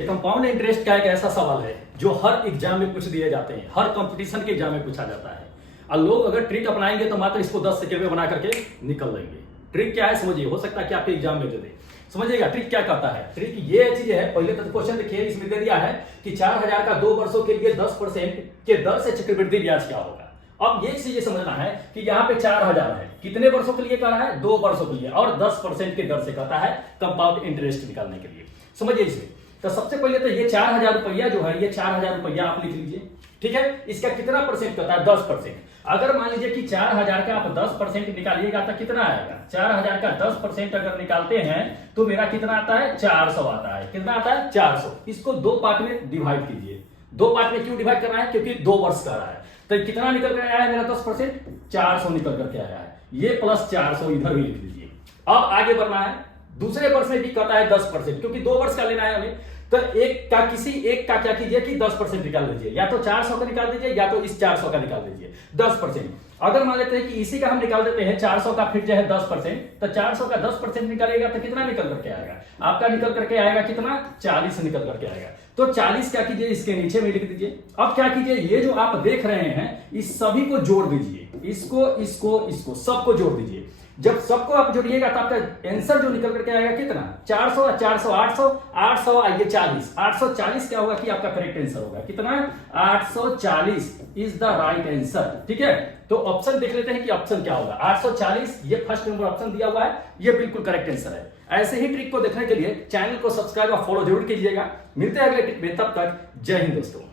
Compound interest का एक ऐसा सवाल है जो हर एग्जाम में पूछ दिए जाते हैं, हर कंपटीशन के एग्जाम में पूछा जाता है। और लोग अगर ट्रिक अपनाएंगे तो मात्र इसको 10 सेकंड में बना करके निकल लेंगे। ट्रिक क्या है समझिए, हो सकता है कि आपके एग्जाम में दे दे। समझिएगा ट्रिक क्या कहता है। ट्रिक ये चीज है, पहले तो क्वेश्चन देखिए, इसमें दे दिया है कि 4000 का 2 वर्षों के लिए 10% के दर से चक्रवृद्धि ब्याज क्या होगा। अब ये चीज समझना है कि यहाँ पे 4000 है, कितने वर्षों के लिए कह रहा है, 2 वर्षों के लिए, और 10% के दर से कहता है कंपाउंड इंटरेस्ट निकालने के लिए। समझिए इसे। तो सबसे पहले तो ये 4000 रुपया जो है, ये 4000 रुपया आप लिख लीजिए, ठीक है। इसका कितना परसेंट कहता है, 10%। अगर मान लीजिए कि 4000 का आप 10% निकालिएगा तो कितना आएगा, 4000 का 10% अगर निकालते हैं तो मेरा कितना आता है, 400 आता है। कितना आता है, 400। इसको 2 पार्ट में डिवाइड कीजिए। 2 पार्ट में क्यों डिवाइड करना है, क्योंकि 2 वर्ष का रहा है। तो कितना निकल कर आया है मेरा 10%, 400 निकल करके आया है। ये प्लस 400 इधर भी लिख लीजिए। अब आगे बढ़ना है, दूसरे वर्ष में भी कहता है 10%, क्योंकि 2 वर्ष का लेना है हमें। तो किसी एक का क्या कीजिए कि 10% निकाल दीजिए, या तो 400 का निकाल दीजिए या तो इस 400 का निकाल दीजिए 10%। अगर मान लेते हैं कि इसी का हम निकाल देते हैं 400 का, फिर जो है 10%, तो 400 का 10% निकालेगा तो कितना निकल करके आएगा, आपका निकल करके आएगा कितना, 40 निकल करके आएगा। तो 40 क्या कीजिए, इसके नीचे में लिख दीजिए। अब क्या कीजिए, ये जो आप देख रहे हैं इस सभी को जोड़ दीजिए, इसको सबको जोड़ दीजिए। जब सबको आप जोड़िएगा तो आपका आंसर जो निकल करके आएगा कितना, 400, 400, 800, 800 आइए 40, 840 क्या होगा कि आपका करेक्ट आंसर होगा। कितना, 840 इज द राइट आंसर, ठीक है। तो ऑप्शन देख लेते हैं कि ऑप्शन क्या होगा, 840, ये फर्स्ट नंबर ऑप्शन दिया हुआ है, ये बिल्कुल करेक्ट आंसर है। ऐसे ही ट्रिक को देखने के लिए चैनल को सब्सक्राइब और फॉलो जरूर कीजिएगा। मिलते हैं अगले ट्रिक में, तब तक जय हिंद दोस्तों।